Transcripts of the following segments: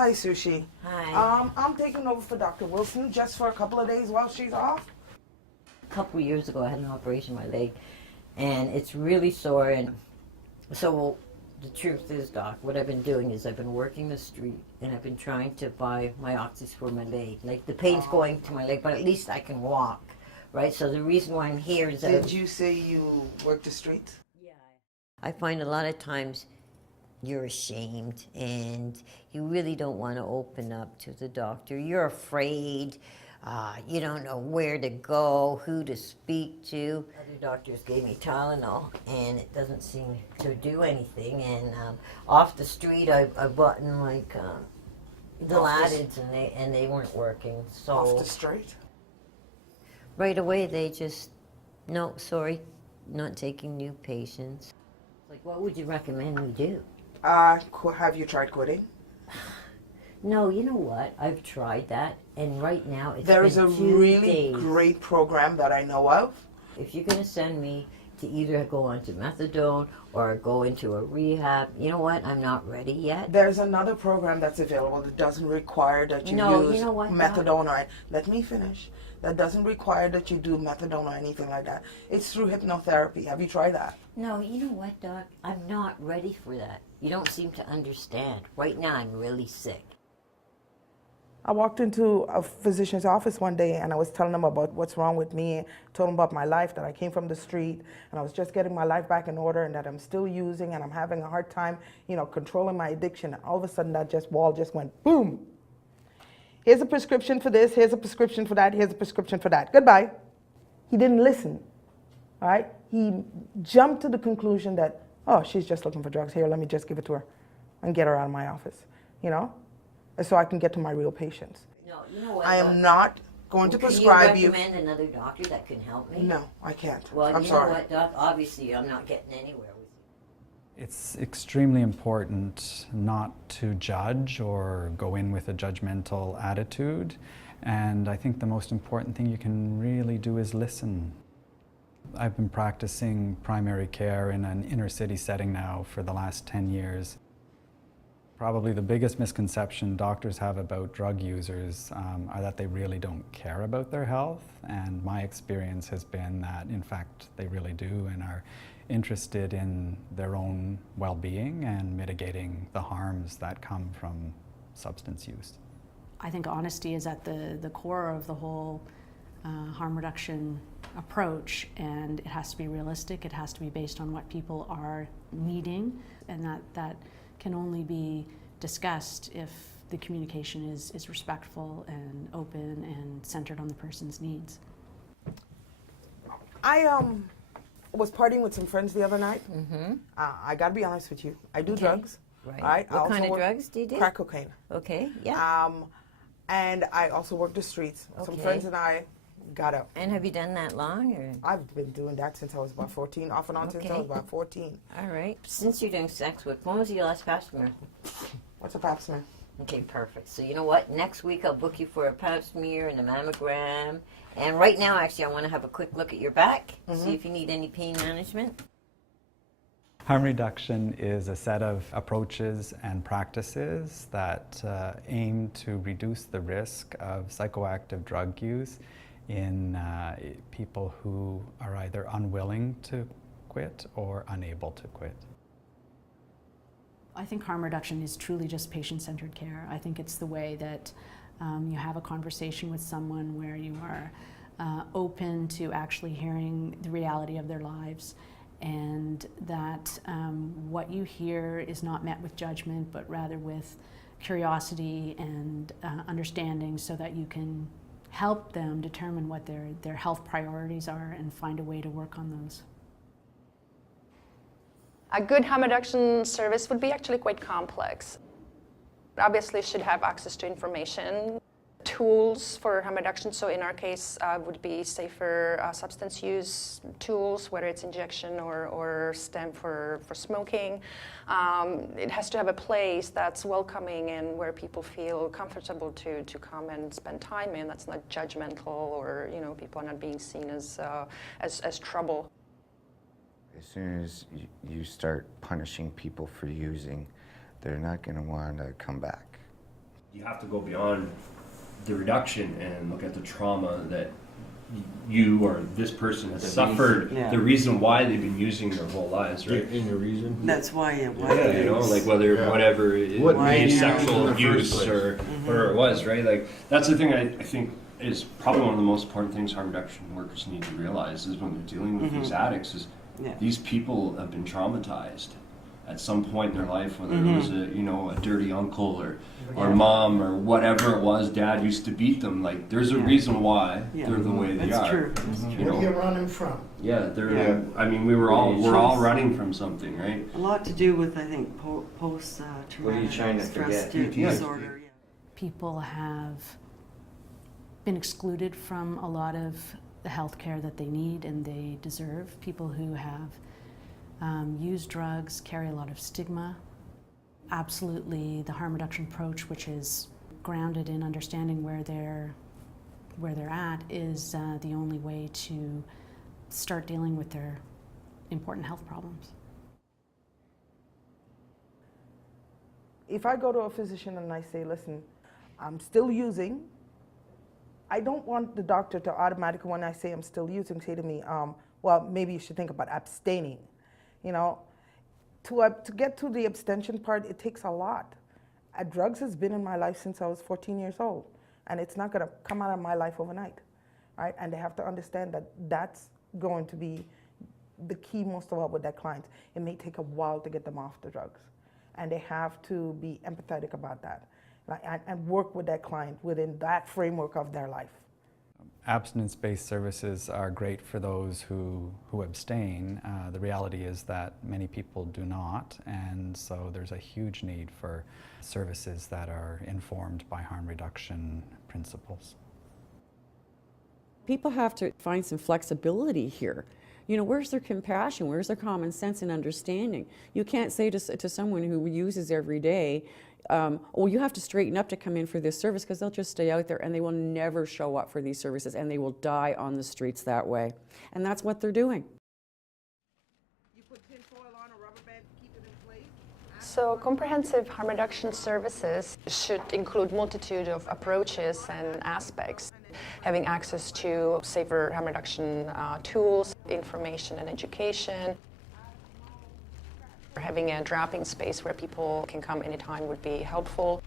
Hi, Sushi. Hi. I'm taking over for Dr. Wilson just for a couple of days while she's off. A couple of years ago, I had an operation on my leg, and it's really sore. And so, the truth is, Doc, what I've been doing is I've been working the street, and I've been trying to buy my oxys for my leg. Like the pain's going to my leg, but at least I can walk, right? So the reason why I'm here is that. Did you say you work the streets? Yeah. I find a lot of times you're ashamed and you really don't want to open up to the doctor. You're afraid. You don't know where to go, who to speak to. Other doctors gave me Tylenol, and it doesn't seem to do anything. And off the street, I bought in like Dilatids, and they weren't working. So Off the street? right away, they just, no, sorry, not taking new patients. Like, what would you recommend we do? Have you tried quitting? No, you know what? I've tried that, and right now it's There is been a 2 really days. great program that I know of. If you're going to send me to either go on to methadone or go into a rehab, you know what? I'm not ready yet. There's another program that's available that doesn't require that you use you know what, methadone or... Let me finish. That doesn't require that you do methadone or anything like that. It's through hypnotherapy. Have you tried that? No, you know what, Doc? I'm not ready for that. You don't seem to understand. Right now, I'm really sick. I walked into a physician's office one day and I was telling him about what's wrong with me, told him about my life, that I came from the street and I was just getting my life back in order and that I'm still using and I'm having a hard time, controlling my addiction. And all of a sudden that wall just went boom. Here's a prescription for this, here's a prescription for that, here's a prescription for that. Goodbye. He didn't listen, all right? He jumped to the conclusion that, oh, she's just looking for drugs. Here, let me just give it to her and get her out of my office, so I can get to my real patients. No, you know what, I am not going to prescribe you. Can you recommend another doctor that can help me? No, I can't. Well, I'm you sorry. know what, Doc? Obviously, I'm not getting anywhere with you. It's extremely important not to judge or go in with a judgmental attitude. And I think the most important thing you can really do is listen. I've been practicing primary care in an inner city setting now for the last 10 years. Probably the biggest misconception doctors have about drug users are that they really don't care about their health. And my experience has been that, in fact, they really do and are interested in their own well-being and mitigating the harms that come from substance use. I think honesty is at the core of the whole harm reduction approach, and it has to be realistic. It has to be based on what people are needing, and that can only be discussed if the communication is respectful and open and centered on the person's needs. I was partying with some friends the other night. Mm-hmm. I got to be honest with you. I do Okay. drugs. Right. What kind of drugs do you do? Crack cocaine. Okay, yeah. And I also work the streets. Some Okay. friends and I got out. And have you done that long, or? I've been doing that since I was about 14, off and on since I was Okay. about 14. All right. Since you're doing sex work, when was your last pap smear? What's a pap smear? Okay, perfect. So you know what? Next week I'll book you for a pap smear and a mammogram. And right now, actually, I want to have a quick look at your back, see if you need any pain management. Harm reduction is a set of approaches and practices that aim to reduce the risk of psychoactive drug use in people who are either unwilling to quit or unable to quit. I think harm reduction is truly just patient-centered care. I think it's the way that you have a conversation with someone where you are open to actually hearing the reality of their lives, and that what you hear is not met with judgment, but rather with curiosity and understanding, so that you can help them determine what their health priorities are and find a way to work on those. A good harm reduction service would be actually quite complex. Obviously, should have access to information, tools for harm reduction. So in our case, would be safer substance use tools, whether it's injection or stem for smoking. It has to have a place that's welcoming and where people feel comfortable to come and spend time in. That's not judgmental, or people are not being seen as trouble. As soon as you start punishing people for using, they're not going to want to come back. You have to go beyond the reduction and look at the trauma that you or this person has suffered, yeah. the reason why they've been using their whole lives, right? In the reason. That's why it was. Yeah, you know, like whether whatever it What may made you sexual in the first abuse place? or whatever it was, right? Like that's the thing I think is probably one of the most important things harm reduction workers need to realize is when they're dealing with these addicts is Yeah. these people have been traumatized at some point in their life, whether it was a dirty uncle or mom or whatever it was, dad used to beat them. Like there's a reason why they're the way they That's are. true. That's true. You know? What are you running from? Yeah, they're. Yeah. I mean, we're all running from something, right? A lot to do with, I think, post What are you trying traumatic to stress forget? disorder. Yeah. People have been excluded from a lot of the health care that they need and they deserve. People who have used drugs carry a lot of stigma. Absolutely, the harm reduction approach, which is grounded in understanding where they're at, is the only way to start dealing with their important health problems. If I go to a physician and I say, listen, I'm still using, I don't want the doctor to automatically, when I say I'm still using, say to me, well, maybe you should think about abstaining. You know, to get to the abstention part, it takes a lot. Drugs has been in my life since I was 14 years old, and it's not going to come out of my life overnight, right? And they have to understand that that's going to be the key most of all with their clients. It may take a while to get them off the drugs, and they have to be empathetic about that, and work with their client within that framework of their life. Abstinence-based services are great for those who abstain. The reality is that many people do not, and so there's a huge need for services that are informed by harm reduction principles. People have to find some flexibility here. You know, where's their compassion? Where's their common sense and understanding? You can't say to someone who uses every day, oh, you have to straighten up to come in for this service, because they'll just stay out there and they will never show up for these services and they will die on the streets that way. And that's what they're doing. You put tinfoil on a rubber band to keep it in place. So comprehensive harm reduction services should include multitude of approaches and aspects. Having access to safer harm reduction tools, information and education. Having a drop-in space where people can come anytime would be helpful.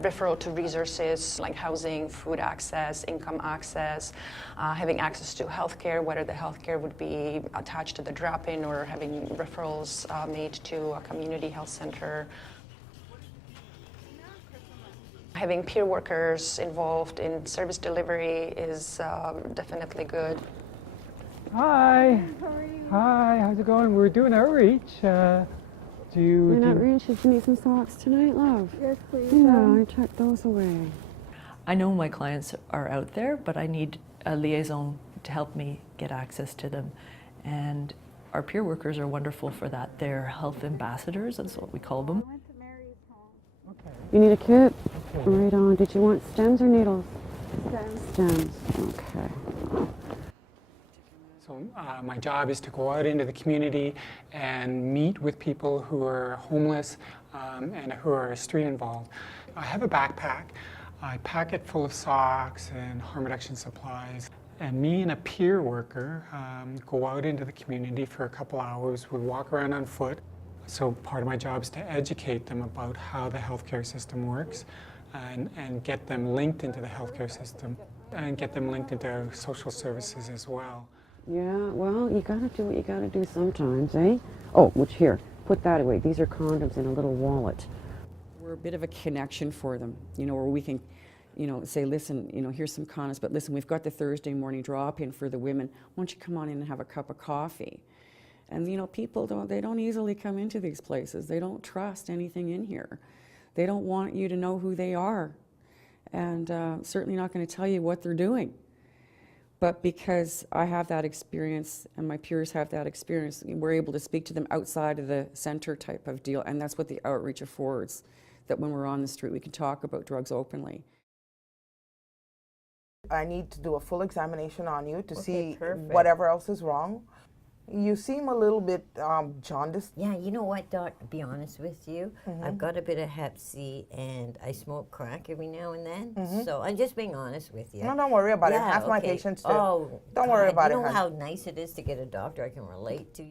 Referral to resources like housing, food access, income access, having access to healthcare, whether the healthcare would be attached to the drop-in or having referrals made to a community health center. Having peer workers involved in service delivery is definitely good. Hi. Hi, how's it going? We're doing outreach. An outreach, if you need some socks tonight, love. Yes, please. Yeah, I tucked those away. I know my clients are out there, but I need a liaison to help me get access to them. And our peer workers are wonderful for that. They're health ambassadors, that's what we call them. Okay. You need a kit? Okay. Right on. Did you want stems or needles? Stems. Stems. Okay. So my job is to go out into the community and meet with people who are homeless and who are street involved. I have a backpack. I pack it full of socks and harm reduction supplies. And me and a peer worker go out into the community for a couple hours. We walk around on foot. So part of my job is to educate them about how the healthcare system works and get them linked into the healthcare system and get them linked into social services as well. Yeah, well, you gotta do what you gotta do sometimes, eh? Oh, which here, put that away. These are condoms in a little wallet. We're a bit of a connection for them, you know, where we can, you know, say, listen, you know, here's some condoms, but listen, we've got the Thursday morning drop-in for the women. Why don't you come on in and have a cup of coffee? And, you know, people they don't easily come into these places. They don't trust anything in here. They don't want you to know who they are. And certainly not going to tell you what they're doing. But because I have that experience and my peers have that experience, we're able to speak to them outside of the center type of deal. And that's what the outreach affords, that when we're on the street, we can talk about drugs openly. I need to do a full examination on you to see whatever else is wrong. You seem a little bit jaundiced. Yeah, you know what, Doc? To be honest with you, I've got a bit of Hep C and I smoke crack every now and then. So I'm just being honest with you. No, don't worry about it. Yeah, Half my okay. patients do. Oh, Don't worry God, about you it, know hon. how nice it is to get a doctor I can relate to?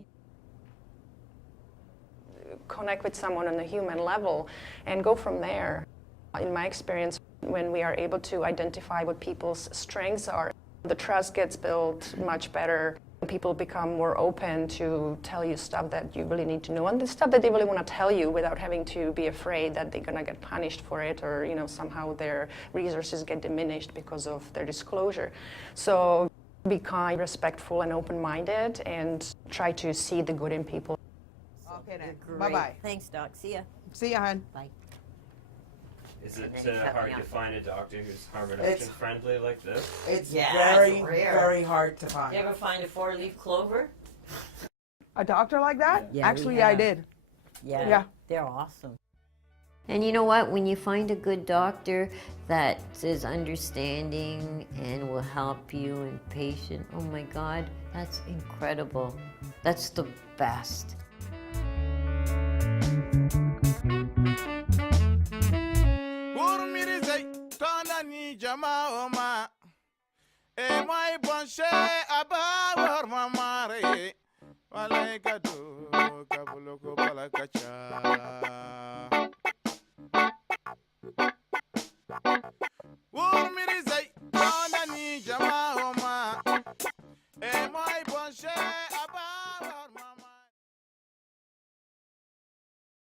Connect with someone on a human level and go from there. In my experience, when we are able to identify what people's strengths are, the trust gets built much better. People become more open to tell you stuff that you really need to know, and the stuff that they really want to tell you without having to be afraid that they're going to get punished for it, or somehow their resources get diminished because of their disclosure. So be kind, respectful, and open-minded, and try to see the good in people. Okay then. Great. Bye-bye. Thanks, Doc. See ya. See ya, hon. Bye. Is And it then he cut me hard to off. find a doctor who's harm reduction It's- friendly like this? It's Yeah, very, it's rare. very hard to find. You ever find a 4-leaf clover? A doctor like that? Yeah, we Actually, I have. did. Yeah, Yeah. they're awesome. And you know what? When you find a good doctor that is understanding and will help you and patient, oh my God, that's incredible. That's the best. Malaikatu kabuloko balakacha.